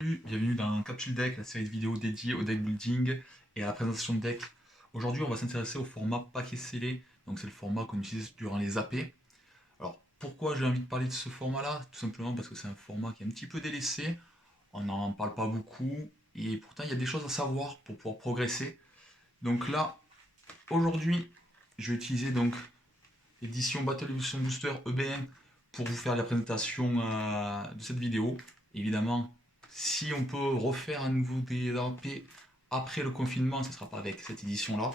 Salut, bienvenue dans Capsule Deck, la série de vidéos dédiée au deck building et à la présentation de deck. Aujourd'hui, on va s'intéresser au format paquet scellé, donc c'est le format qu'on utilise durant les AP. Alors, pourquoi j'ai envie de parler de ce format-là? Tout simplement parce que c'est un format qui est un petit peu délaissé, on n'en parle pas beaucoup, et pourtant il y a des choses à savoir pour pouvoir progresser. Donc là, aujourd'hui, je vais utiliser donc l'édition Battle Evolution Booster EB1 pour vous faire la présentation de cette vidéo. Évidemment, si on peut refaire à nouveau des AP après le confinement, ce ne sera pas avec cette édition-là,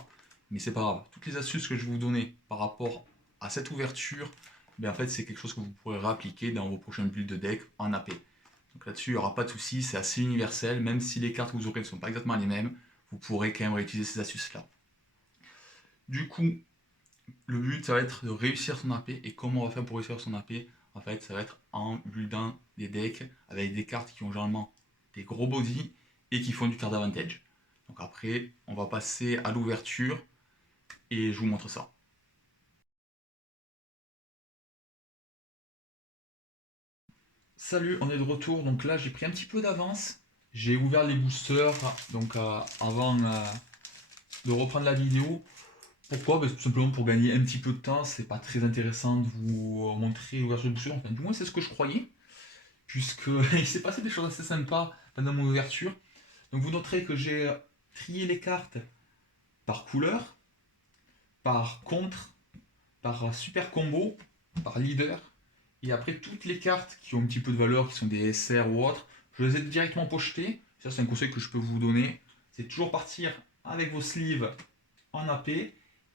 mais c'est pas grave. Toutes les astuces que je vais vous donner par rapport à cette ouverture, ben en fait, c'est quelque chose que vous pourrez réappliquer dans vos prochains builds de deck en AP. Donc là-dessus, il n'y aura pas de souci, c'est assez universel, même si les cartes que vous aurez ne sont pas exactement les mêmes, vous pourrez quand même réutiliser ces astuces-là. Du coup, le but, ça va être de réussir son AP. Et comment on va faire pour réussir son AP? En fait, ça va être en buildant des decks avec des cartes qui ont généralement des gros body et qui font du card advantage. Donc après, on va passer à l'ouverture et je vous montre ça. Salut, on est de retour. Donc là, j'ai pris un petit peu d'avance. J'ai ouvert les boosters donc avant de reprendre la vidéo. Pourquoi? Tout simplement pour gagner un petit peu de temps. C'est pas très intéressant de vous montrer l'ouverture de booster. Enfin, du moins, c'est ce que je croyais, puisque il s'est passé des choses assez sympas pendant mon ouverture. Donc vous noterez que j'ai trié les cartes par couleur, par contre, par super combo, par leader. Et après, toutes les cartes qui ont un petit peu de valeur, qui sont des SR ou autres, je les ai directement pochetées. Ça, c'est un conseil que je peux vous donner. C'est toujours partir avec vos sleeves en AP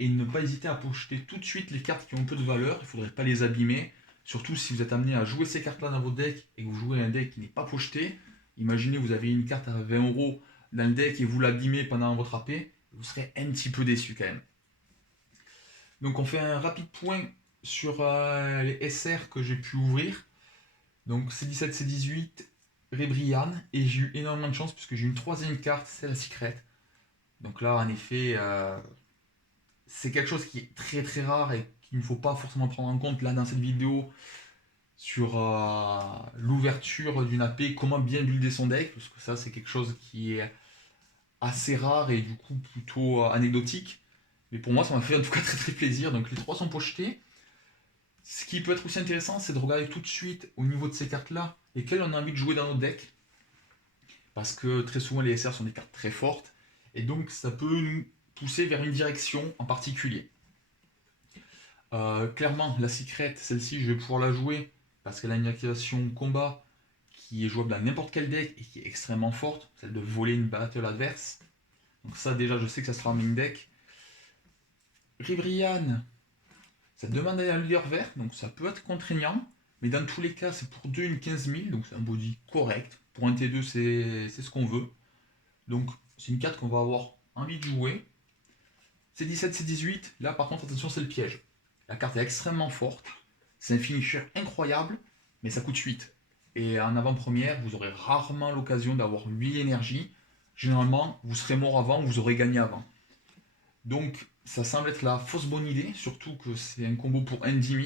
et ne pas hésiter à pocheter tout de suite les cartes qui ont un peu de valeur. Il ne faudrait pas les abîmer. Surtout si vous êtes amené à jouer ces cartes-là dans votre deck et que vous jouez un deck qui n'est pas pocheté. Imaginez, vous avez une carte à 20 € dans le deck et vous l'abîmez pendant votre AP. Vous serez un petit peu déçu quand même. Donc on fait un rapide point sur les SR que j'ai pu ouvrir. Donc C17, C18, Rebrian. Et j'ai eu énormément de chance puisque j'ai une troisième carte, c'est la Secret. Donc là, en effet, c'est quelque chose qui est très très rare et qu'il ne faut pas forcément prendre en compte là dans cette vidéo sur l'ouverture d'une AP, comment bien builder son deck, parce que ça c'est quelque chose qui est assez rare et du coup plutôt anecdotique. Mais pour moi ça m'a fait en tout cas très très plaisir. Donc les trois sont pochetés. Ce qui peut être aussi intéressant, c'est de regarder tout de suite au niveau de ces cartes-là lesquelles on a envie de jouer dans notre deck. Parce que très souvent les SR sont des cartes très fortes. Et donc ça peut nous pousser vers une direction en particulier. Clairement, la secret, celle-ci, je vais pouvoir la jouer parce qu'elle a une activation combat qui est jouable dans n'importe quel deck et qui est extrêmement forte, celle de voler une battle adverse. Donc ça déjà, je sais que ça sera un main deck. Ribrian, ça demande un leader vert, donc ça peut être contraignant, mais dans tous les cas, c'est pour 2 une 15 000, donc c'est un body correct. Pour un T2, c'est ce qu'on veut. Donc c'est une carte qu'on va avoir envie de jouer. C17, C18, là par contre, attention, c'est le piège. La carte est extrêmement forte, c'est un finisher incroyable, mais ça coûte 8. Et en avant-première, vous aurez rarement l'occasion d'avoir 8 énergies. Généralement, vous serez mort avant, vous aurez gagné avant. Donc, ça semble être la fausse bonne idée, surtout que c'est un combo pour 1 10 000.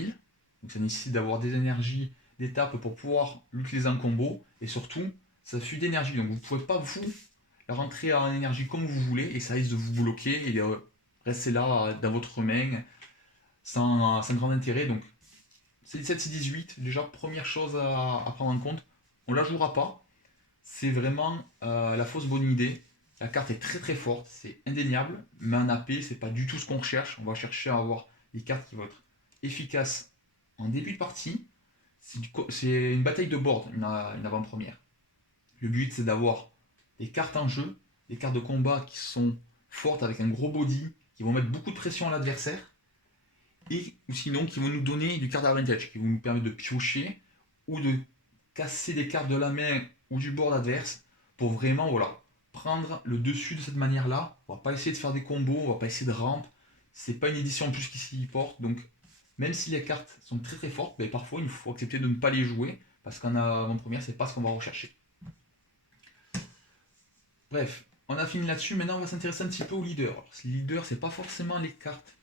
Donc, ça nécessite d'avoir des énergies d'étape pour pouvoir l'utiliser en combo. Et surtout, ça suit d'énergie. Donc, vous ne pouvez pas vous la rentrer en énergie comme vous voulez et ça risque de vous bloquer et de rester là dans votre main sans grand intérêt. Donc, C17, C18, déjà, première chose à prendre en compte, on ne la jouera pas. C'est vraiment la fausse bonne idée. La carte est très très forte, c'est indéniable, mais en AP, c'est pas du tout ce qu'on recherche. On va chercher à avoir des cartes qui vont être efficaces en début de partie. C'est une bataille de board, une avant-première. Le but, c'est d'avoir des cartes en jeu, des cartes de combat qui sont fortes avec un gros body, qui vont mettre beaucoup de pression à l'adversaire, et ou sinon qui vont nous donner du card advantage, qui vont nous permettre de piocher ou de casser des cartes de la main ou du board adverse pour vraiment voilà, prendre le dessus de cette manière-là. On va pas essayer de faire des combos, on va pas essayer de ramp. C'est pas une édition en plus qui s'y porte, donc même si les cartes sont très très fortes, ben, parfois il faut accepter de ne pas les jouer parce qu'en avant-première, c'est pas ce qu'on va rechercher. Bref, on a fini là-dessus. Maintenant, on va s'intéresser un petit peu au leader. Alors, ce leader, c'est pas forcément les cartes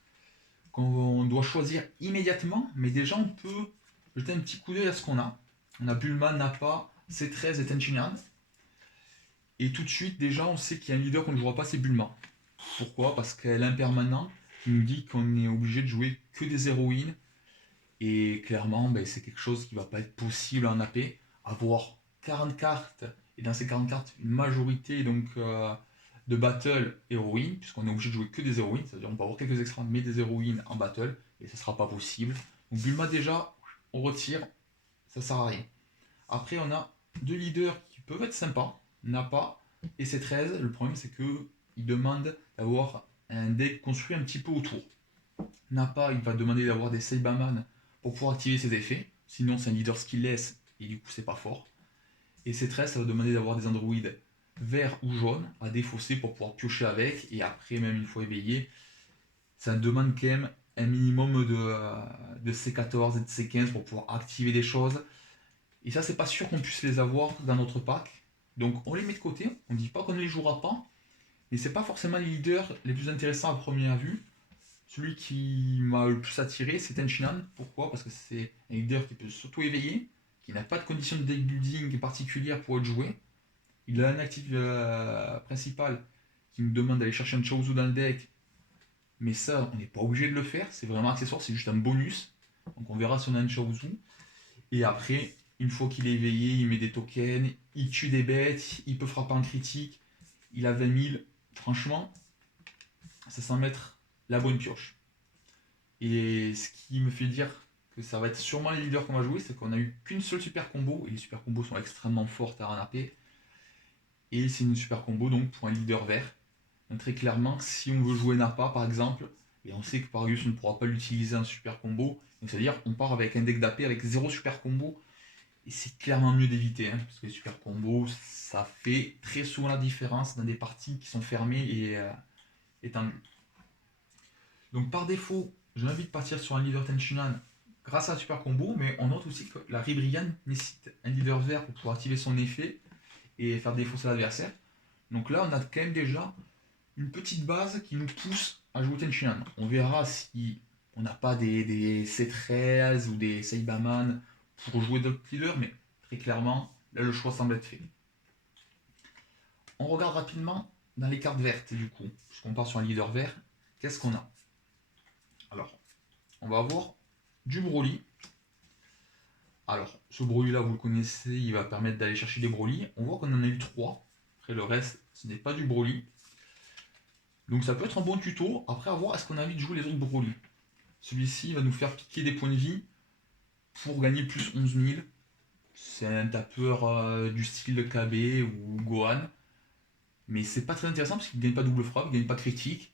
qu'on doit choisir immédiatement, mais déjà on peut jeter un petit coup d'œil à ce qu'on a. On a Bulma, Nappa, C13 et Tenshinhan. Et tout de suite, déjà, on sait qu'il y a un leader qu'on ne jouera pas, c'est Bulma. Pourquoi? Parce qu'elle a un permanent qui nous dit qu'on est obligé de jouer que des héroïnes. Et clairement, ben, c'est quelque chose qui va pas être possible en AP. Avoir 40 cartes, et dans ces 40 cartes, une majorité donc, de battle héroïnes, puisqu'on est obligé de jouer que des héroïnes, c'est-à-dire on peut avoir quelques extras, mais des héroïnes en battle, et ce sera pas possible. Donc Bulma déjà, on retire, ça sert à rien. Après, on a deux leaders qui peuvent être sympas, Nappa et C13. Le problème, c'est qu'ils demandent d'avoir un deck construit un petit peu autour. Nappa, il va demander d'avoir des Saibaman pour pouvoir activer ses effets. Sinon, c'est un leader skillless et du coup, c'est pas fort. Et C13, ça va demander d'avoir des androïdes verts ou jaunes à défausser pour pouvoir piocher avec. Et après, même une fois éveillé, ça demande quand même un minimum de C14 et de C15 pour pouvoir activer des choses. Et ça, c'est pas sûr qu'on puisse les avoir dans notre pack. Donc on les met de côté, on ne dit pas qu'on ne les jouera pas, mais c'est pas forcément les leaders les plus intéressants à première vue. Celui qui m'a le plus attiré, c'est Tenchinan. Pourquoi? Parce que c'est un leader qui peut s'auto-éveiller, qui n'a pas de conditions de deck building particulières pour être joué. Il a un actif principal qui nous demande d'aller chercher un Chaozu dans le deck, mais ça, on n'est pas obligé de le faire, c'est vraiment accessoire, c'est juste un bonus. Donc on verra si on a un Chaozu. Et après, une fois qu'il est éveillé, il met des tokens, il tue des bêtes, il peut frapper en critique, il a 20 000. Franchement, ça sent mettre la bonne pioche. Et ce qui me fait dire que ça va être sûrement les leaders qu'on va jouer, c'est qu'on a eu qu'une seule super combo, et les super combos sont extrêmement fortes à ranapper. Et c'est une super combo donc pour un leader vert. Donc très clairement, si on veut jouer Nappa par exemple, et on sait que Parius ne pourra pas l'utiliser en super combo, donc c'est-à-dire on part avec un deck d'AP avec 0 super combo, et c'est clairement mieux d'éviter, hein, parce que les super combos, ça fait très souvent la différence dans des parties qui sont fermées et tendues. Donc par défaut, j'ai envie de partir sur un leader Tenchinan grâce à la super combo, mais on note aussi que la Ribrian nécessite un leader vert pour pouvoir activer son effet et faire défausser l'adversaire. Donc là, on a quand même déjà une petite base qui nous pousse à jouer Tenchinan. On verra si on n'a pas des C13 ou des Saibaman pour jouer d'autres leaders, mais très clairement, là le choix semble être fait. On regarde rapidement dans les cartes vertes du coup, puisqu'on part sur un leader vert, qu'est-ce qu'on a? Alors, on va avoir du Broly. Alors, ce Broly là, vous le connaissez, il va permettre d'aller chercher des Broly. On voit qu'on en a eu 3. Après le reste, ce n'est pas du Broly. Donc ça peut être un bon tuto. Après, à voir est-ce qu'on a envie de jouer les autres Broly. Celui-ci va nous faire piquer des points de vie pour gagner plus 11 000. C'est un tapeur du style de KB ou Gohan. Mais c'est pas très intéressant parce qu'il ne gagne pas double frappe, il ne gagne pas critique.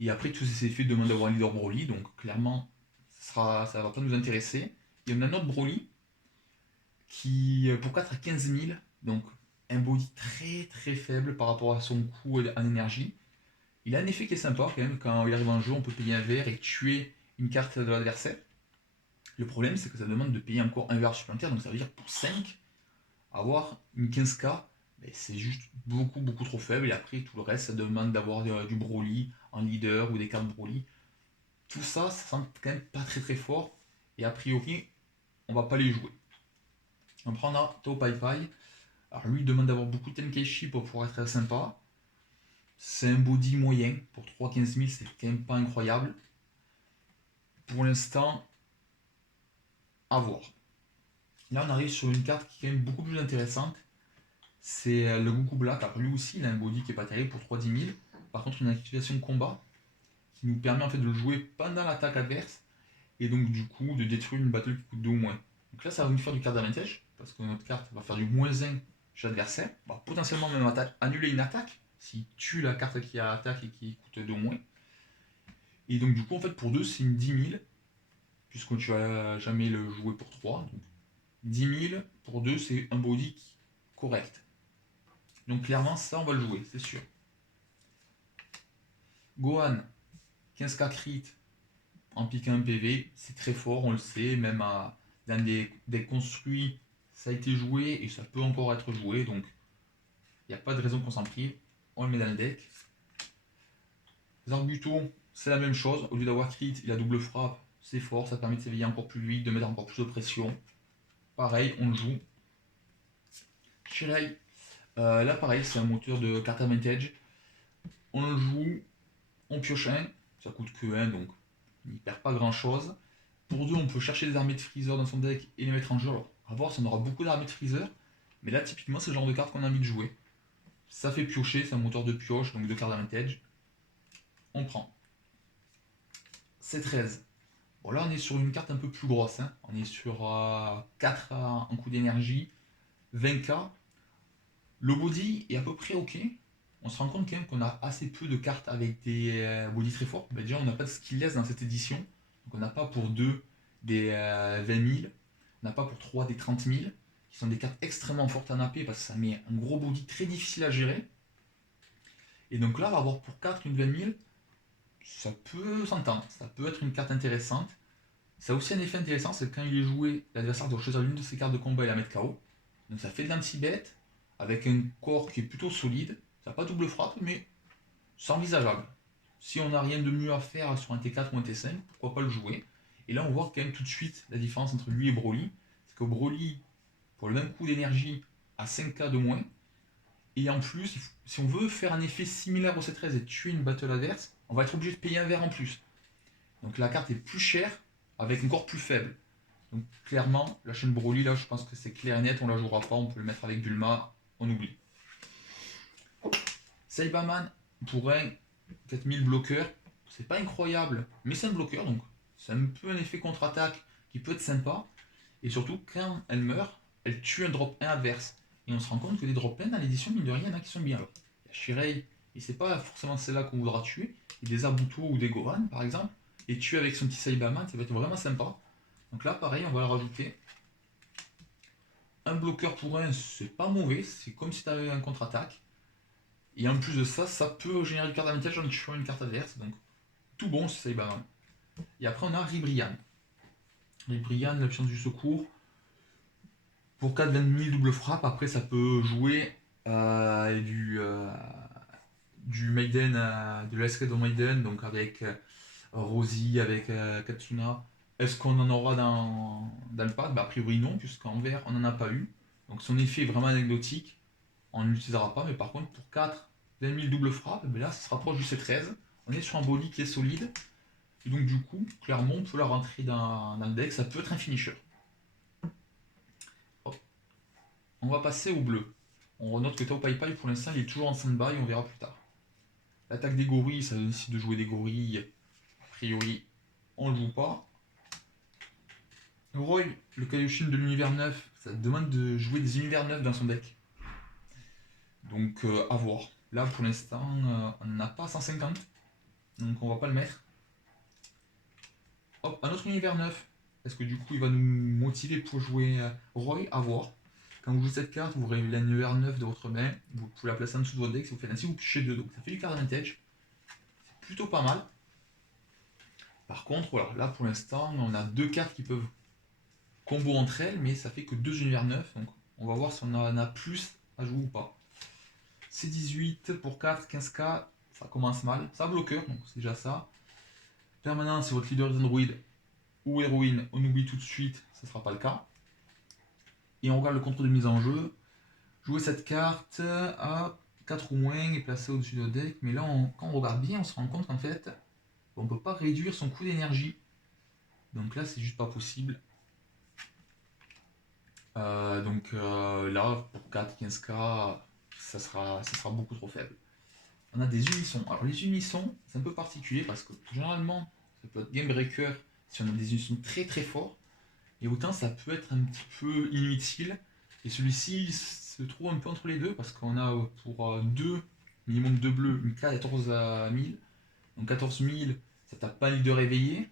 Et après, tous ces effets demandent d'avoir un leader Broly. Donc clairement, ça ne va pas nous intéresser. Et on a un autre Broly qui, pour 4 à 15 000, donc un body très très faible par rapport à son coût en énergie. Il a un effet qui est sympa quand même, quand il arrive en jeu, on peut payer un vert et tuer une carte de l'adversaire. Le problème, c'est que ça demande de payer encore un vert supplémentaire, donc ça veut dire pour 5, avoir une 15k, ben, c'est juste beaucoup beaucoup trop faible. Et après, tout le reste, ça demande d'avoir du Broly en leader ou des cartes Broly. Tout ça, ça semble quand même pas très très fort. Et a priori, on va pas les jouer. Après, on a Tao Pai Pai. Alors lui, il demande d'avoir beaucoup de Tenkaichi pour pouvoir être sympa. C'est un body moyen. Pour 3-15 000, c'est quand même pas incroyable. Pour l'instant, à voir. Là, on arrive sur une carte qui est quand même beaucoup plus intéressante. C'est le Goku Black. Alors lui aussi, il a un body qui est pas terrible pour 3-10 000. Par contre, une activation de combat qui nous permet en fait de le jouer pendant l'attaque adverse. Et donc du coup, de détruire une battle qui coûte 2 ou moins. Donc là, ça va nous faire du card d'avantage. Parce que notre carte va faire du moins 1 chez l'adversaire. Va potentiellement même annuler une attaque. S'il tue la carte qui a attaque et qui coûte 2 ou moins. Et donc du coup, en fait, pour 2, c'est une 10 000. Puisque tu vas jamais le jouer pour 3. Donc 10 000 pour 2, c'est un body correct. Donc clairement, ça, on va le jouer, c'est sûr. Gohan, 15k crit en piquant un PV, c'est très fort, on le sait. Même dans des construits, ça a été joué et ça peut encore être joué. Donc il n'y a pas de raison qu'on s'en prive. On le met dans le deck. Zarbuto, c'est la même chose. Au lieu d'avoir crit, il a double frappe. C'est fort, ça permet de s'éveiller encore plus vite, de mettre encore plus de pression. Pareil, on le joue. Shirai, Là, pareil, c'est un moteur de carte Advantage. On le joue, on pioche un, ça coûte que 1, donc il perd pas grand chose. Pour 2, on peut chercher des armées de Freezer dans son deck et les mettre en jeu. Alors, à voir si on aura beaucoup d'armées de Freezer, mais là, typiquement, c'est le genre de carte qu'on a envie de jouer. Ça fait piocher, c'est un moteur de pioche, donc de carte Advantage. On prend. C'est 13. Bon, là, on est sur une carte un peu plus grosse. Hein. On est sur 4 en coup d'énergie, 20k. Le body est à peu près ok. On se rend compte quand même qu'on a assez peu de cartes avec des body très forts. Bah, déjà, on n'a pas de skillless dans cette édition. Donc, on n'a pas pour 2 des 20 000. On n'a pas pour 3 des 30 000. Qui sont des cartes extrêmement fortes à napper parce que ça met un gros body très difficile à gérer. Et donc là, avoir pour 4 une 20 000, ça peut s'entendre. Ça peut être une carte intéressante. Ça a aussi un effet intéressant, c'est que quand il est joué, l'adversaire doit choisir l'une de ses cartes de combat et la mettre KO. Donc ça fait de l'anti-bet, avec un corps qui est plutôt solide. Ça n'a pas double frappe, mais c'est envisageable. Si on n'a rien de mieux à faire sur un T4 ou un T5, pourquoi pas le jouer. Et là on voit quand même tout de suite la différence entre lui et Broly. C'est que Broly, pour le même coup d'énergie, a 5k de moins. Et en plus, si on veut faire un effet similaire au C13 et tuer une battle adverse, on va être obligé de payer un verre en plus. Donc la carte est plus chère, avec un corps plus faible. Donc clairement, la chaîne Broly, là, je pense que c'est clair et net, on la jouera pas, on peut le mettre avec Bulma, on oublie. Saibaman, pour un 4000 bloqueur, c'est pas incroyable, mais c'est un bloqueur, donc c'est un peu un effet contre-attaque qui peut être sympa. Et surtout, quand elle meurt, elle tue un drop 1 adverse. Et on se rend compte que des drop 1 dans l'édition, mine de rien, il y en a qui sont bien. Il y a Shirei, et c'est pas forcément celle-là qu'on voudra tuer. Il y a des Abuto ou des Gohan, par exemple. Et tuer avec son petit Saibaman, ça va être vraiment sympa. Donc là, pareil, on va le rajouter. Un bloqueur pour un, c'est pas mauvais, c'est comme si tu avais un contre-attaque. Et en plus de ça, ça peut générer une carte d'avantage en tuant une carte adverse. Donc tout bon, c'est Saibaman. Et après, on a Ribrian. Ribrian, l'option du secours. Pour 4-20 000 double frappe, après ça peut jouer du Maiden, de l'Escape de Maiden, donc avec Rosie, avec Katsuna. Est-ce qu'on en aura dans le pack? Bah, a priori non, puisqu'en vert on n'en a pas eu. Donc son effet est vraiment anecdotique, on ne l'utilisera pas, mais par contre pour 4, 20 000 double frappe, ben là ça se rapproche du C13. On est sur un body qui est solide, et donc du coup, clairement on peut la rentrer dans le deck, ça peut être un finisher. Hop. On va passer au bleu. On note que Tao Pai Pai pour l'instant il est toujours en stand-by, on verra plus tard. L'attaque des gorilles, ça décide de jouer des gorilles, a priori on le joue pas. Roy, le Kaioshin de l'univers 9, ça demande de jouer des univers 9 dans son deck. Donc à voir. Là pour l'instant on n'en a pas 150, donc on va pas le mettre. Hop, un autre univers 9. Est-ce que du coup il va nous motiver pour jouer Roy? À voir. Quand vous jouez cette carte, vous révélez un univers 9 de votre main, vous pouvez la placer en dessous de votre deck si vous faites ainsi, vous pichez 2, donc ça fait du card advantage. C'est plutôt pas mal. Par contre, voilà, là pour l'instant on a deux cartes qui peuvent combo entre elles, mais ça fait que 2 univers 9, donc on va voir si on en a plus à jouer ou pas. C18 pour 4, 15k, ça commence mal. Ça bloqueur, donc c'est déjà ça. Permanent, c'est votre leader d'Android ou héroïne, on oublie tout de suite, ce ne sera pas le cas. Et on regarde le contrôle de mise en jeu. Jouer cette carte à 4 ou moins et placer au-dessus de notre deck, mais là, quand on regarde bien, on se rend compte qu'en fait, on ne peut pas réduire son coût d'énergie. Donc là, c'est juste pas possible. Là, pour 4, 15k, ça sera beaucoup trop faible. On a des unissons. Alors les unissons, c'est un peu particulier parce que généralement, ça peut être game breaker si on a des unissons très très forts. Et autant ça peut être un petit peu inutile. Et celui-ci se trouve un peu entre les deux parce qu'on a pour 2, minimum 2 bleus, une 14 000. Donc 14 000, ça tape pas de réveiller.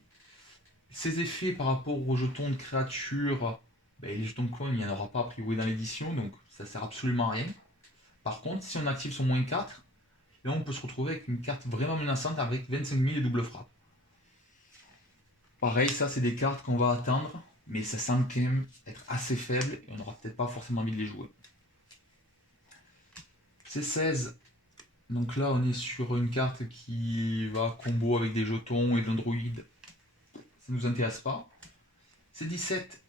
Ces effets par rapport aux jetons de créatures, les jetons de clone, il n'y en aura pas a priori dans l'édition, donc ça sert absolument à rien. Par contre, si on active son moins 4, là on peut se retrouver avec une carte vraiment menaçante avec 25 000 et double frappe. Pareil, ça c'est des cartes qu'on va attendre, mais ça semble quand même être assez faible et on n'aura peut-être pas forcément envie de les jouer. C'est 16. Donc là on est sur une carte qui va combo avec des jetons et de l'android. Ça ne nous intéresse pas. C'est 17.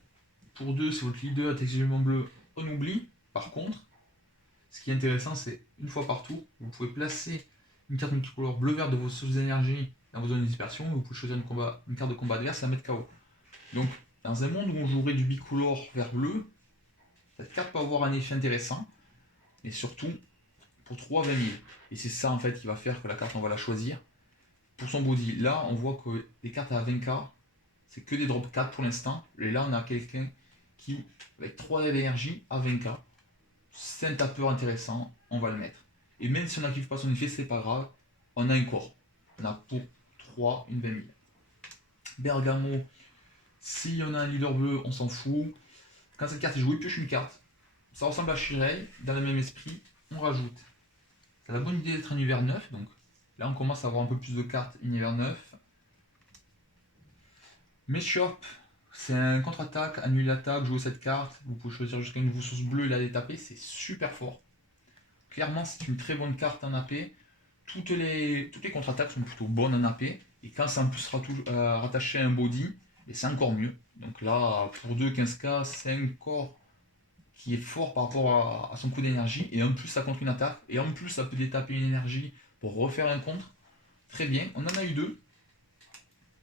Pour 2, c'est votre leader, textuellement bleu, on oublie. Par contre, Ce qui est intéressant, c'est une fois par tour, vous pouvez placer une carte multicolore bleu-vert de vos sources d'énergie dans vos zones de dispersion, et vous pouvez choisir une carte de combat adverse et la mettre KO. Donc, dans un monde où on jouerait du bicolore vert-bleu, cette carte peut avoir un effet intéressant, et surtout pour 3 20 000. Et c'est ça en fait qui va faire que la carte, on va la choisir. Pour son body, là, on voit que les cartes à 20k, c'est que des drop 4 pour l'instant. Et là, on a quelqu'un qui, avec 3 d'énergie à 20k, c'est un tapeur intéressant, on va le mettre. Et même si on n'active pas son effet, c'est pas grave, on a un corps. On a pour 3 une 20 000. Bergamo, si on a un leader bleu, on s'en fout. Quand cette carte est jouée, pioche une carte. Ça ressemble à Shirei, dans le même esprit, on rajoute. C'est la bonne idée d'être un univers 9, donc là on commence à avoir un peu plus de cartes univers 9. Meshop, c'est un contre-attaque, annule l'attaque, jouez cette carte, vous pouvez choisir jusqu'à une source bleue et la détaper, c'est super fort. Clairement, c'est une très bonne carte en AP. Toutes les contre-attaques sont plutôt bonnes en AP. Et quand c'est en plus rattaché à un body, c'est encore mieux. Donc là, pour 2, 15k, c'est un corps qui est fort par rapport à son coup d'énergie. Et en plus, ça contre une attaque. Et en plus, ça peut détaper une énergie pour refaire un contre. Très bien, on en a eu 2.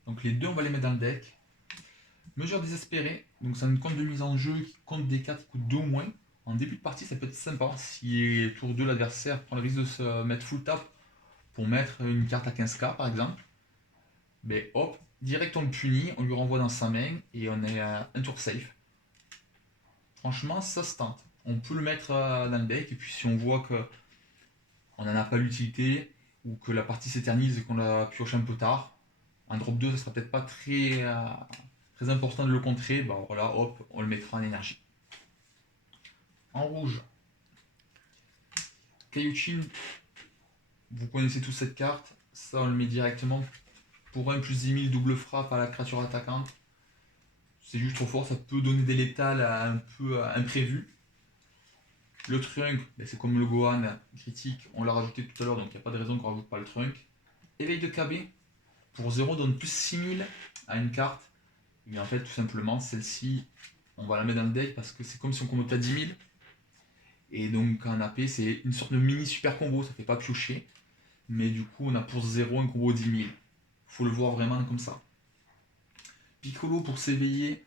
Donc les 2, on va les mettre dans le deck. Mesure désespérée, donc c'est une compte de mise en jeu qui compte des cartes qui coûtent 2 ou moins. En début de partie, ça peut être sympa si tour 2 l'adversaire prend le risque de se mettre full tap pour mettre une carte à 15k par exemple. Mais hop, direct on le punit, on lui renvoie dans sa main et on est un tour safe. Franchement, ça se tente. On peut le mettre dans le deck et puis si on voit que on n'en a pas l'utilité ou que la partie s'éternise et qu'on l'a pioché un peu tard, un drop 2 ça sera peut-être pas très important de le contrer, bah voilà, hop, on le mettra en énergie. En rouge, Kaiuchin, vous connaissez tous cette carte, ça on le met directement pour 1 plus 10 000 double frappe à la créature attaquante. C'est juste trop fort, ça peut donner des létales un peu imprévus. Le trunk, ben c'est comme le Gohan critique, on l'a rajouté tout à l'heure donc il n'y a pas de raison qu'on rajoute pas le trunk. Éveil de KB, pour 0 donne plus 6000 à une carte. Mais en fait, tout simplement, celle-ci, on va la mettre dans le deck parce que c'est comme si on combotait à 10 000. Et donc en AP, c'est une sorte de mini super combo, ça fait pas piocher. Mais du coup, on a pour 0 un combo 10 000. Faut le voir vraiment comme ça. Piccolo pour s'éveiller,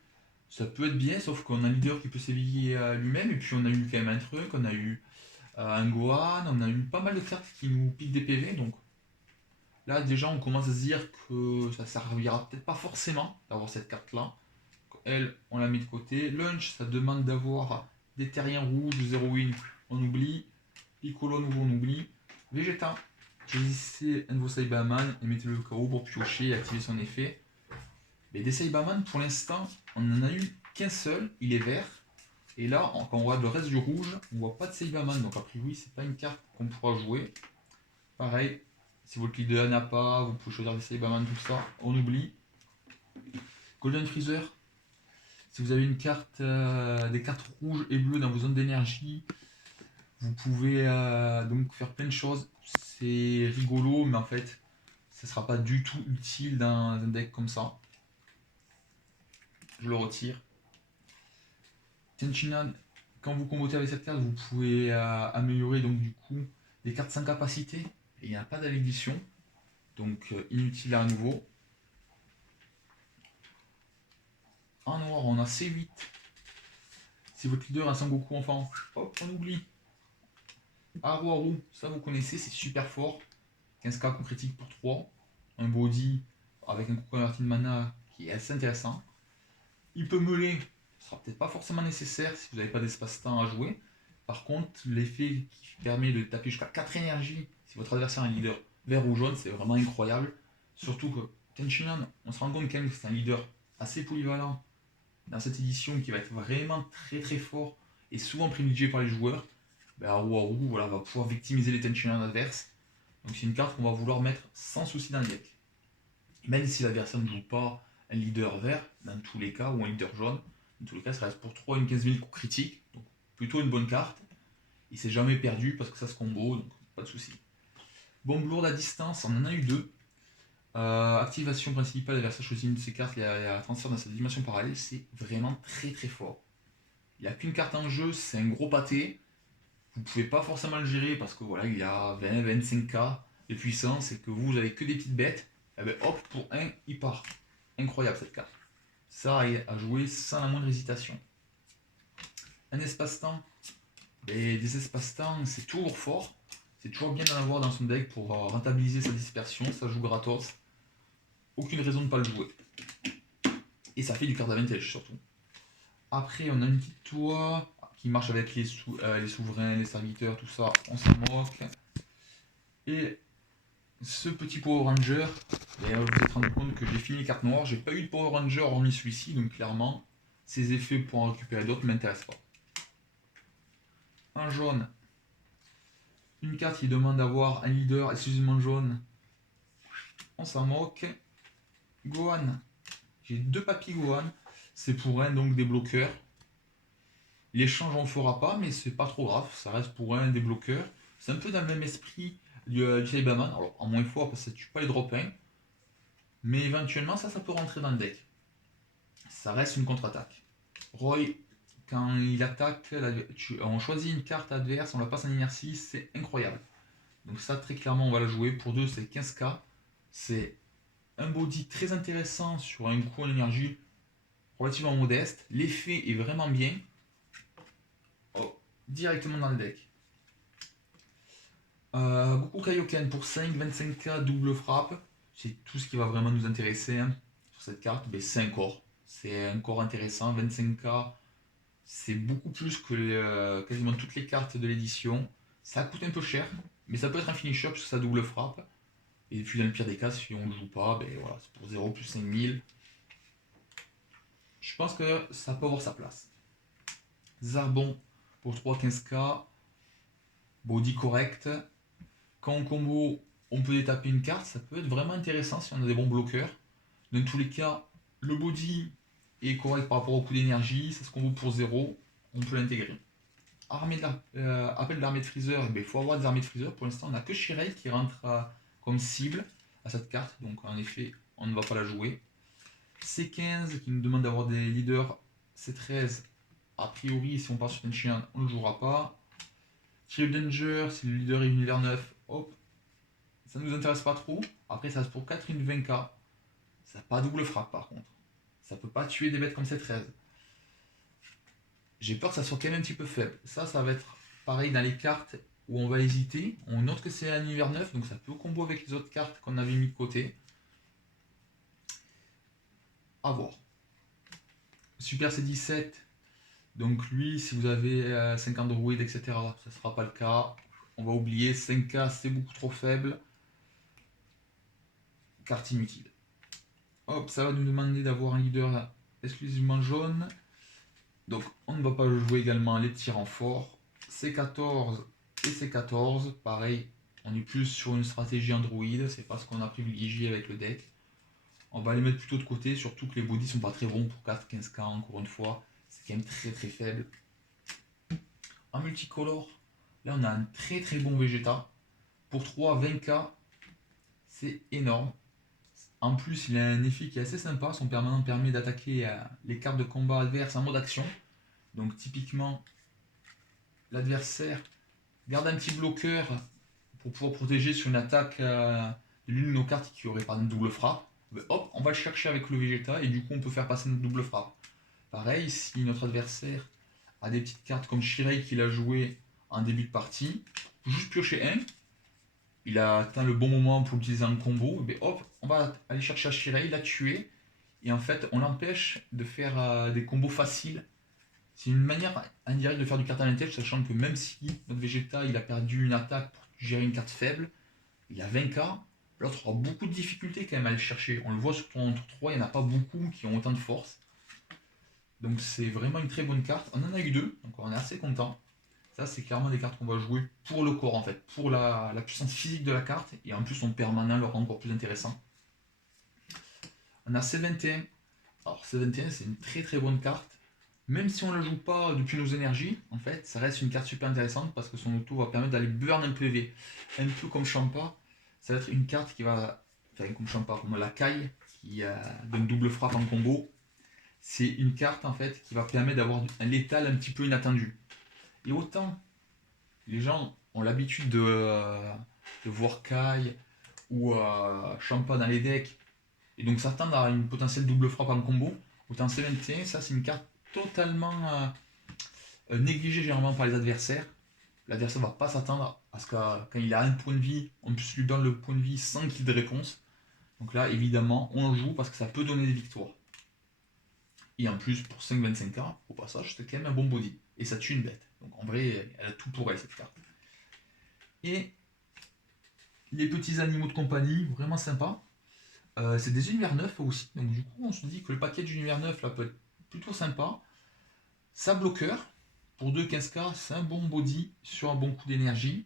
ça peut être bien, sauf qu'on a un leader qui peut s'éveiller lui-même. Et puis on a eu quand même un truc, on a eu un Gohan, on a eu pas mal de cartes qui nous piquent des PV. Donc là, déjà, on commence à se dire que ça servira peut-être pas forcément d'avoir cette carte-là. Elle, on la met de côté. Lunch, ça demande d'avoir des terriens rouges, 0 win, on oublie. Piccolo, nouveau, on oublie. Vegeta, choisissez un de vos Saibaman et mettez-le au KO pour piocher et activer son effet. Mais des Saibaman, pour l'instant, on n'en a eu qu'un seul, il est vert. Et là, quand on regarde le reste du rouge, on voit pas de Saibaman, donc a priori, c'est pas une carte qu'on pourra jouer. Pareil, si votre leader n'a pas, vous pouvez choisir des Saibaman, tout ça, on oublie. Golden Freezer, si vous avez une carte, des cartes rouges et bleues dans vos zones d'énergie, vous pouvez donc faire plein de choses. C'est rigolo, mais en fait, ça ne sera pas du tout utile dans un deck comme ça. Je le retire. Tenchinan, quand vous combotez avec cette carte, vous pouvez améliorer donc du coup des cartes sans capacité. Et il n'y a pas d'édition, donc inutile à nouveau. En noir, on a C8. Si votre leader a Sangoku enfant, hop, on oublie. Aru, ça vous connaissez, c'est super fort. 15k critique pour 3. Un body avec un coup converti de mana qui est assez intéressant. Il peut meuler, ce sera peut-être pas forcément nécessaire si vous n'avez pas d'espace-temps à jouer. Par contre, l'effet qui permet de taper jusqu'à 4 énergies si votre adversaire est un leader vert ou jaune, c'est vraiment incroyable. Surtout que Tenchinan, on se rend compte quand même que c'est un leader assez polyvalent dans cette édition qui va être vraiment très très fort et souvent privilégié par les joueurs. Aru, voilà, va pouvoir victimiser les Tenchinan adverses. Donc c'est une carte qu'on va vouloir mettre sans souci dans le deck. Même si l'adversaire ne joue pas un leader vert, dans tous les cas, ou un leader jaune, dans tous les cas, ça reste pour 3 une 15 000 coups critiques. Donc plutôt une bonne carte. Il s'est jamais perdu parce que ça se combo, donc pas de souci. Bombe lourde à distance, on en a eu 2. Activation principale, l'adversaire choisit une de ces cartes et la transfert dans sa dimension parallèle, c'est vraiment très très fort. Il n'y a qu'une carte en jeu, c'est un gros pâté. vous pouvez pas forcément le gérer parce que voilà, il a 20-25k de puissance et que vous avez que des petites bêtes, et ben hop, pour un, il part. Incroyable cette carte. Ça à jouer sans la moindre hésitation. Un espace-temps, des espaces-temps, c'est toujours fort. C'est toujours bien d'en avoir dans son deck pour rentabiliser sa dispersion. Ça joue gratos. Aucune raison de ne pas le jouer. Et ça fait du card advantage surtout. Après, on a une petite toit qui marche avec les souverains, les serviteurs, tout ça. On s'en moque. Et ce petit Power Ranger, vous vous êtes rendu compte que j'ai fini les cartes noires. J'ai pas eu de Power Ranger hormis celui-ci. Donc clairement, ces effets pour en récupérer d'autres ne m'intéressent pas. En jaune, une carte qui demande d'avoir un leader exclusivement jaune. On s'en moque. Gohan. J'ai 2 papis Gohan. C'est pour un donc des bloqueurs. L'échange on fera pas, mais c'est pas trop grave. Ça reste pour un des bloqueurs. C'est un peu dans le même esprit du Cyberman. Alors en moins fort parce que ça tue pas les drop 1. Mais éventuellement ça peut rentrer dans le deck. Ça reste une contre-attaque. Roy, quand il attaque, on choisit une carte adverse, on la passe en inertie, c'est incroyable. Donc ça très clairement on va la jouer. Pour 2 c'est 15k. C'est un body très intéressant sur un coût en énergie relativement modeste. L'effet est vraiment bien. Oh, directement dans le deck. Goku Kaioken pour 5, 25k, double frappe. C'est tout ce qui va vraiment nous intéresser hein, sur cette carte. Mais c'est un corps. C'est un corps intéressant. 25k, c'est beaucoup plus que quasiment toutes les cartes de l'édition. Ça coûte un peu cher, mais ça peut être un finisher puisque ça double frappe. Et puis dans le pire des cas, si on ne le joue pas, ben voilà, c'est pour 0 plus 5000. Je pense que ça peut avoir sa place. Zarbon pour 3, 15k. Body correct. Quand on combo, on peut détaper une carte. Ça peut être vraiment intéressant si on a des bons bloqueurs. Dans tous les cas, le body est correct par rapport au coût d'énergie. Ça se combo pour 0. On peut l'intégrer. Appel d'armée de Freezer. Il faut avoir des armées de Freezer. Pour l'instant, on n'a que Shirei qui rentre comme cible à cette carte. Donc en effet, on ne va pas la jouer. C15 qui nous demande d'avoir des leaders. C13, a priori, si on part sur un chien, on ne le jouera pas. Shield Danger, si le leader est univers 9, hop, ça ne nous intéresse pas trop. Après, ça se pour 4 une 20k. Ça n'a pas double frappe par contre. Ça peut pas tuer des bêtes comme C13. J'ai peur que ça soit quand même un petit peu faible. Ça va être pareil dans les cartes où on va hésiter. On note que c'est un univers 9, donc ça peut combo avec les autres cartes qu'on avait mis de côté. A voir. Super C17. Donc lui, si vous avez 50 druides, etc., ça ne sera pas le cas. On va oublier, 5k c'est beaucoup trop faible. Carte inutile. Hop, ça va nous demander d'avoir un leader exclusivement jaune. Donc on ne va pas jouer également les petits renforts. C14 et C14, pareil, on est plus sur une stratégie Android, c'est pas ce qu'on a privilégié avec le deck. On va les mettre plutôt de côté, surtout que les bodies sont pas très bons pour 4-15k encore une fois. C'est quand même très très faible. En multicolore, là on a un très très bon Vegeta. Pour 3, 20k, c'est énorme. En plus, il a un effet qui est assez sympa. Son permanent permet d'attaquer les cartes de combat adverses en mode action. Donc typiquement, l'adversaire garde un petit bloqueur pour pouvoir protéger sur une attaque de l'une de nos cartes qui aurait par exemple double frappe. Hop, on va le chercher avec le Vegeta et du coup on peut faire passer notre double frappe. Pareil, si notre adversaire a des petites cartes comme Shirei qu'il a joué en début de partie, juste piocher un. Il a atteint le bon moment pour l'utiliser en combo, et bien hop, on va aller chercher Shirei, la tuer, et en fait on l'empêche de faire des combos faciles. C'est une manière indirecte de faire du carte advantage, sachant que même si notre Vegeta il a perdu une attaque pour gérer une carte faible, il a 20k, l'autre aura beaucoup de difficultés quand même à aller chercher. On le voit surtout entre 3, il n'y en a pas beaucoup qui ont autant de force. Donc c'est vraiment une très bonne carte. On en a eu 2, donc on est assez content. Ça, c'est clairement des cartes qu'on va jouer pour le corps en fait, pour la puissance physique de la carte, et en plus son permanent le rend encore plus intéressant. On a C21. Alors C21, c'est une très très bonne carte. Même si on ne la joue pas depuis nos énergies, en fait, ça reste une carte super intéressante parce que son auto va permettre d'aller burn un PV. Un peu comme Champa, ça va être une carte qui va, enfin comme Champa, comme la Kai, qui donne double frappe en combo. C'est une carte en fait qui va permettre d'avoir un létal un petit peu inattendu. Et autant les gens ont l'habitude de voir Kai ou Champa dans les decks, et donc s'attendent à une potentielle double frappe en combo. Autant C21, ça c'est une carte totalement négligée généralement par les adversaires. L'adversaire ne va pas s'attendre à ce que quand il a un point de vie, on puisse lui donner le point de vie sans qu'il ait de réponse. Donc là, évidemment, on le joue parce que ça peut donner des victoires. Et en plus, pour 5,25k, au passage, c'est quand même un bon body. Et ça tue une bête. Donc en vrai, elle a tout pour elle, cette carte. Et les petits animaux de compagnie, vraiment sympa. C'est des univers neufs aussi. Donc du coup, on se dit que le paquet d'univers neufs là peut être plutôt sympa. Ça bloqueur, pour 2,15k, c'est un bon body sur un bon coup d'énergie.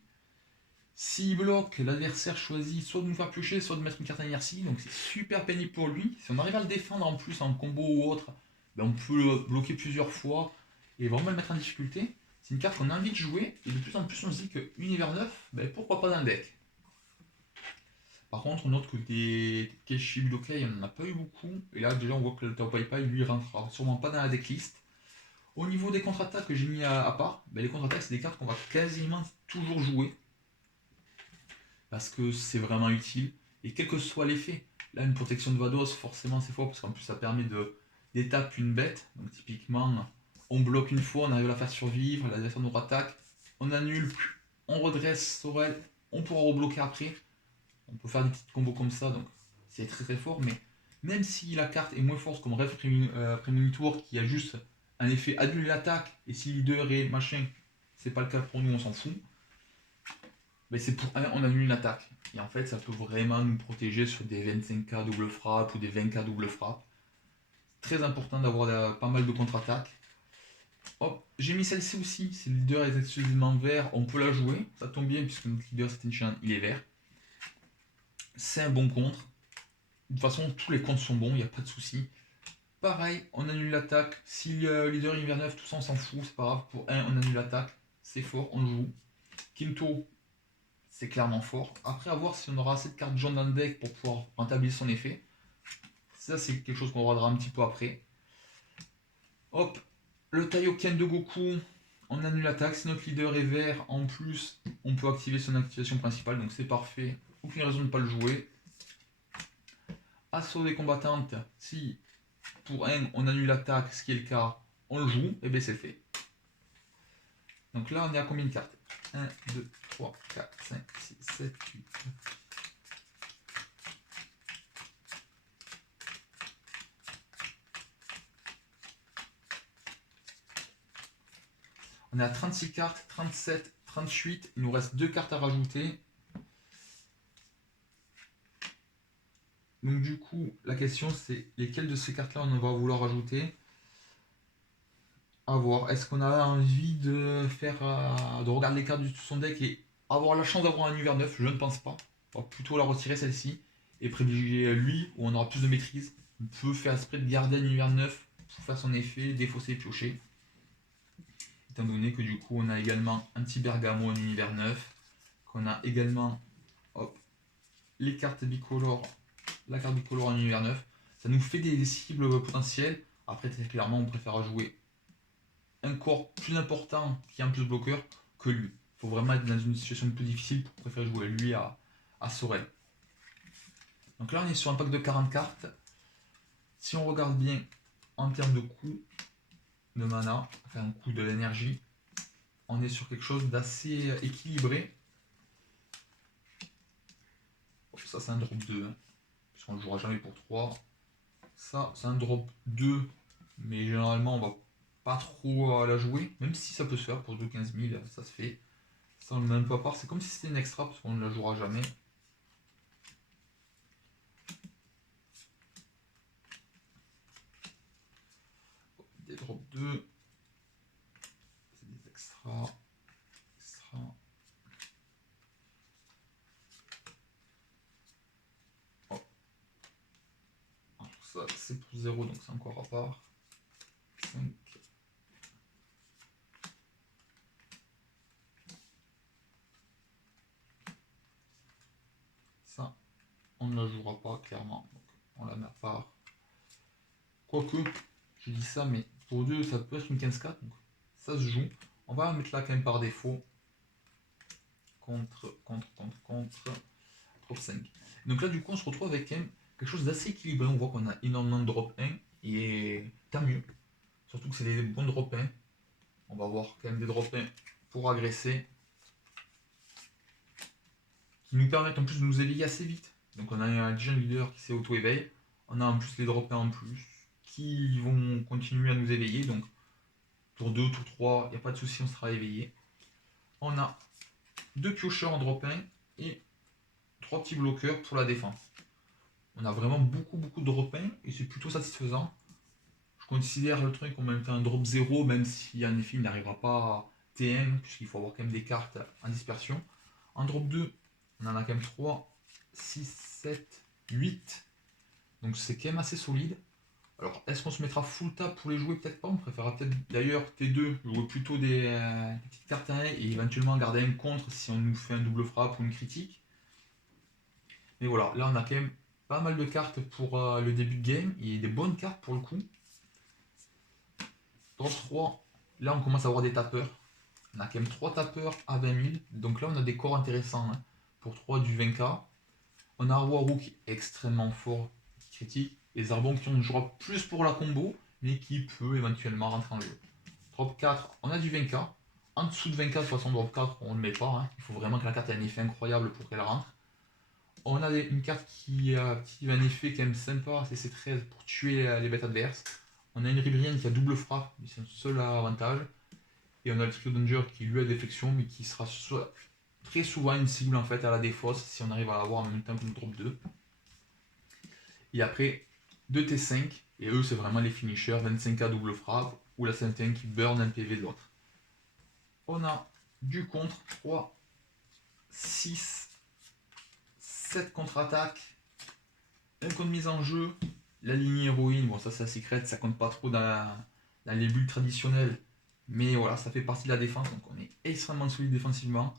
S'il bloque, l'adversaire choisit soit de nous faire piocher, soit de mettre une carte à inertie, donc c'est super pénible pour lui. Si on arrive à le défendre en plus en combo ou autre, ben on peut le bloquer plusieurs fois et vraiment le mettre en difficulté. C'est une carte qu'on a envie de jouer, et de plus en plus on se dit que univers 9, ben pourquoi pas dans le deck. Par contre, on note que des Keshi Budokai, on n'en a pas eu beaucoup, et là déjà on voit que le Tao Pai Pai lui rentrera sûrement pas dans la decklist. Au niveau des contre-attaques que j'ai mis à part, ben les contre-attaques c'est des cartes qu'on va quasiment toujours jouer, parce que c'est vraiment utile, et quel que soit l'effet. Là, une protection de Vados, forcément c'est fort, parce qu'en plus ça permet d'étape une bête. Donc typiquement, on bloque une fois, on arrive à la faire survivre, l'adversaire nous attaque, on annule, on redresse Sorel, on pourra rebloquer après. On peut faire des petites combos comme ça, donc c'est très très fort, mais même si la carte est moins forte comme Rêve Prémonitoire, qui a juste un effet annuler l'attaque, et si leader et machin, c'est pas le cas pour nous, on s'en fout. Mais c'est pour un, on annule une attaque. Et en fait, ça peut vraiment nous protéger sur des 25k double frappe ou des 20k double frappe. Très important d'avoir pas mal de contre-attaques. Hop, j'ai mis celle-ci aussi. Si le leader est exclusivement vert, on peut la jouer. Ça tombe bien puisque notre leader c'est une il est vert. C'est un bon contre. De toute façon, tous les contres sont bons, il n'y a pas de souci. Pareil, on annule l'attaque. Si le leader est vert 9, tout ça on s'en fout, c'est pas grave. Pour un, on annule l'attaque. C'est fort, on le joue. Kinto, c'est clairement fort. Après, à voir si on aura assez de cartes jaunes dans le deck pour pouvoir rentabiliser son effet. Ça, c'est quelque chose qu'on regardera un petit peu après. Hop, le Taioken de Goku, on annule l'attaque. Si notre leader est vert, en plus, on peut activer son activation principale, donc c'est parfait. Aucune raison de ne pas le jouer. Assaut des combattantes, si pour un, on annule l'attaque, ce qui est le cas, on le joue, et bien c'est fait. Donc là, on est à combien de cartes? 1, 2, 3, 4, 5, 6, 7, 8, 9. On est à 36 cartes, 37, 38. Il nous reste 2 cartes à rajouter. Donc du coup, la question c'est lesquelles de ces cartes-là on va vouloir rajouter. À voir. Est-ce qu'on a envie de de regarder les cartes de son deck et avoir la chance d'avoir un univers neuf? Je ne pense pas. On va plutôt la retirer celle-ci et privilégier lui où on aura plus de maîtrise. On peut faire esprit de garder un univers neuf pour faire son effet, défausser et piocher. Étant donné que du coup on a également un petit Bergamo en univers neuf, qu'on a également hop, les cartes bicolores, la carte bicolore en univers neuf, ça nous fait des cibles potentielles. Après très clairement on préfère jouer un corps plus important qui est en plus bloqueur que lui. Il faut vraiment être dans une situation plus difficile pour préférer jouer lui à Sorel. Donc là on est sur un pack de 40 cartes. Si on regarde bien en termes de coût de mana, enfin un coût de l'énergie, on est sur quelque chose d'assez équilibré. Ça c'est un drop 2, hein, puisqu'on ne le jouera jamais pour 3. Ça c'est un drop 2, mais généralement on va pas trop la jouer, même si ça peut se faire pour 2-15 000, ça se fait. Ça on le met un peu à part, c'est comme si c'était une extra parce qu'on ne la jouera jamais. Des drop 2, c'est des extras. Oh. Alors ça c'est pour 0 donc c'est encore à part. 5. Ça on ne la jouera pas clairement, donc on la met à part. Quoique, je dis ça, mais pour 2 ça peut être une 15-4, donc ça se joue. On va la mettre là quand même par défaut. drop 5. Donc là, du coup, on se retrouve avec quand même quelque chose d'assez équilibré. On voit qu'on a énormément de drop 1, et tant mieux. Surtout que c'est des bons drop 1. On va avoir quand même des drop 1 pour agresser, qui nous permettent en plus de nous éveiller assez vite. Donc on a déjà un leader qui s'est auto-éveille. On a en plus les drop 1 en plus, qui vont continuer à nous éveiller. Donc tour 2, tour 3, il n'y a pas de souci, on sera éveillé. On a 2 piocheurs en drop 1 et 3 petits bloqueurs pour la défense. On a vraiment beaucoup de drop 1 et c'est plutôt satisfaisant. Je considère le truc comme un drop 0, même si en effet il n'arrivera pas à TM, puisqu'il faut avoir quand même des cartes en dispersion. En drop 2, on en a quand même 3, 6, 7, 8. Donc c'est quand même assez solide. Alors est-ce qu'on se mettra full tap pour les jouer? Peut-être pas. On préférera peut-être d'ailleurs T2 jouer plutôt des petites cartes à 1 et éventuellement garder un contre si on nous fait un double frappe ou une critique. Mais voilà, là on a quand même pas mal de cartes pour le début de game et des bonnes cartes pour le coup. Drop 3, là on commence à avoir des tapeurs. On a quand même 3 tapeurs à 20 000. Donc là on a des corps intéressants hein, pour 3 du 20k. On a Arwaru qui est extrêmement fort, qui critique. Et Zarbon qui on jouera plus pour la combo, mais qui peut éventuellement rentrer en jeu. Drop 4, on a du 20k. En dessous de 20k, de toute façon, drop 4, on ne le met pas. Hein. Il faut vraiment que la carte ait un effet incroyable pour qu'elle rentre. On a une carte qui active un effet quand même sympa, CC13, pour tuer les bêtes adverses. On a une Ribrienne qui a double frappe, mais c'est un seul avantage. Et on a le Trio Danger qui lui a défection, mais qui sera très souvent une cible en fait à la défausse si on arrive à l'avoir en même temps que le drop 2. Et après, 2 T5, et eux c'est vraiment les finishers, 25k double frappe, ou la Saint-1 qui burn un PV de l'autre. On a du contre, 3, 6, 7 contre-attaques, un contre mise en jeu, la lignée héroïne, bon ça c'est la secrète, ça compte pas trop dans les builds traditionnels, mais voilà, ça fait partie de la défense, donc on est extrêmement solide défensivement.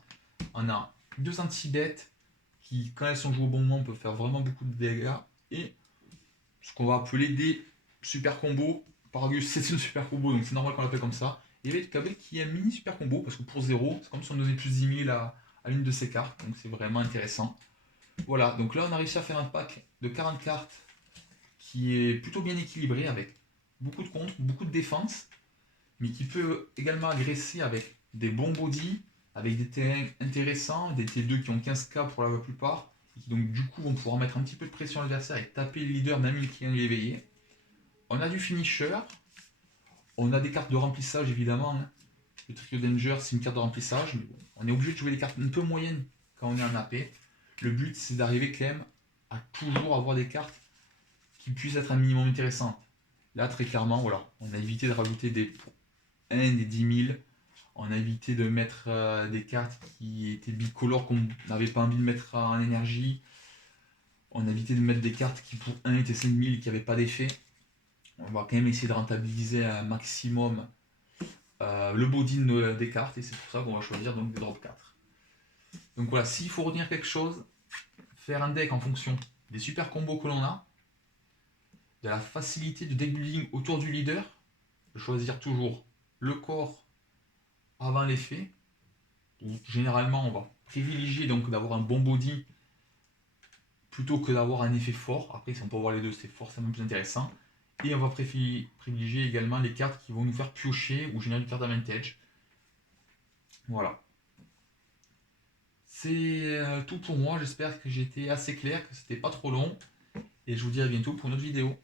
On a 2 anti-bêtes qui, quand elles sont jouées au bon moment, peuvent faire vraiment beaucoup de dégâts, et ce qu'on va appeler des super combos. Paragus, c'est une super combo, donc c'est normal qu'on l'appelle comme ça. Et il y avait le Kabel qui est un mini super combo, parce que pour 0, c'est comme si on donnait plus 10 000 à l'une de ces cartes, donc c'est vraiment intéressant. Voilà, donc là on a réussi à faire un pack de 40 cartes qui est plutôt bien équilibré, avec beaucoup de contre, beaucoup de défense, mais qui peut également agresser avec des bons body, avec des terrains intéressants, des T2 qui ont 15k pour la plupart, et qui donc du coup vont pouvoir mettre un petit peu de pression à l'adversaire et taper le leader d'un mille qui vient l'éveiller. On a du finisher, on a des cartes de remplissage évidemment. Hein. Le Trio Danger c'est une carte de remplissage, mais bon, on est obligé de jouer des cartes un peu moyennes quand on est en AP. Le but c'est d'arriver quand même à toujours avoir des cartes qui puissent être un minimum intéressantes. Là très clairement, voilà, on a évité de rajouter des 1 des 10 000. On a évité de mettre des cartes qui étaient bicolores qu'on n'avait pas envie de mettre en énergie. On a évité de mettre des cartes qui pour 1 étaient 5000 et qui n'avaient pas d'effet. On va quand même essayer de rentabiliser un maximum le body des cartes et c'est pour ça qu'on va choisir donc des drop 4. Donc voilà, s'il faut retenir quelque chose, faire un deck en fonction des super combos que l'on a, de la facilité de deck building autour du leader, de choisir toujours le corps avant l'effet. Généralement on va privilégier donc d'avoir un bon body plutôt que d'avoir un effet fort. Après si on peut avoir les deux c'est forcément plus intéressant. Et on va privilégier également les cartes qui vont nous faire piocher ou générer une carte d'advantage. Voilà. C'est tout pour moi, j'espère que j'ai été assez clair, que c'était pas trop long. Et je vous dis à bientôt pour une autre vidéo.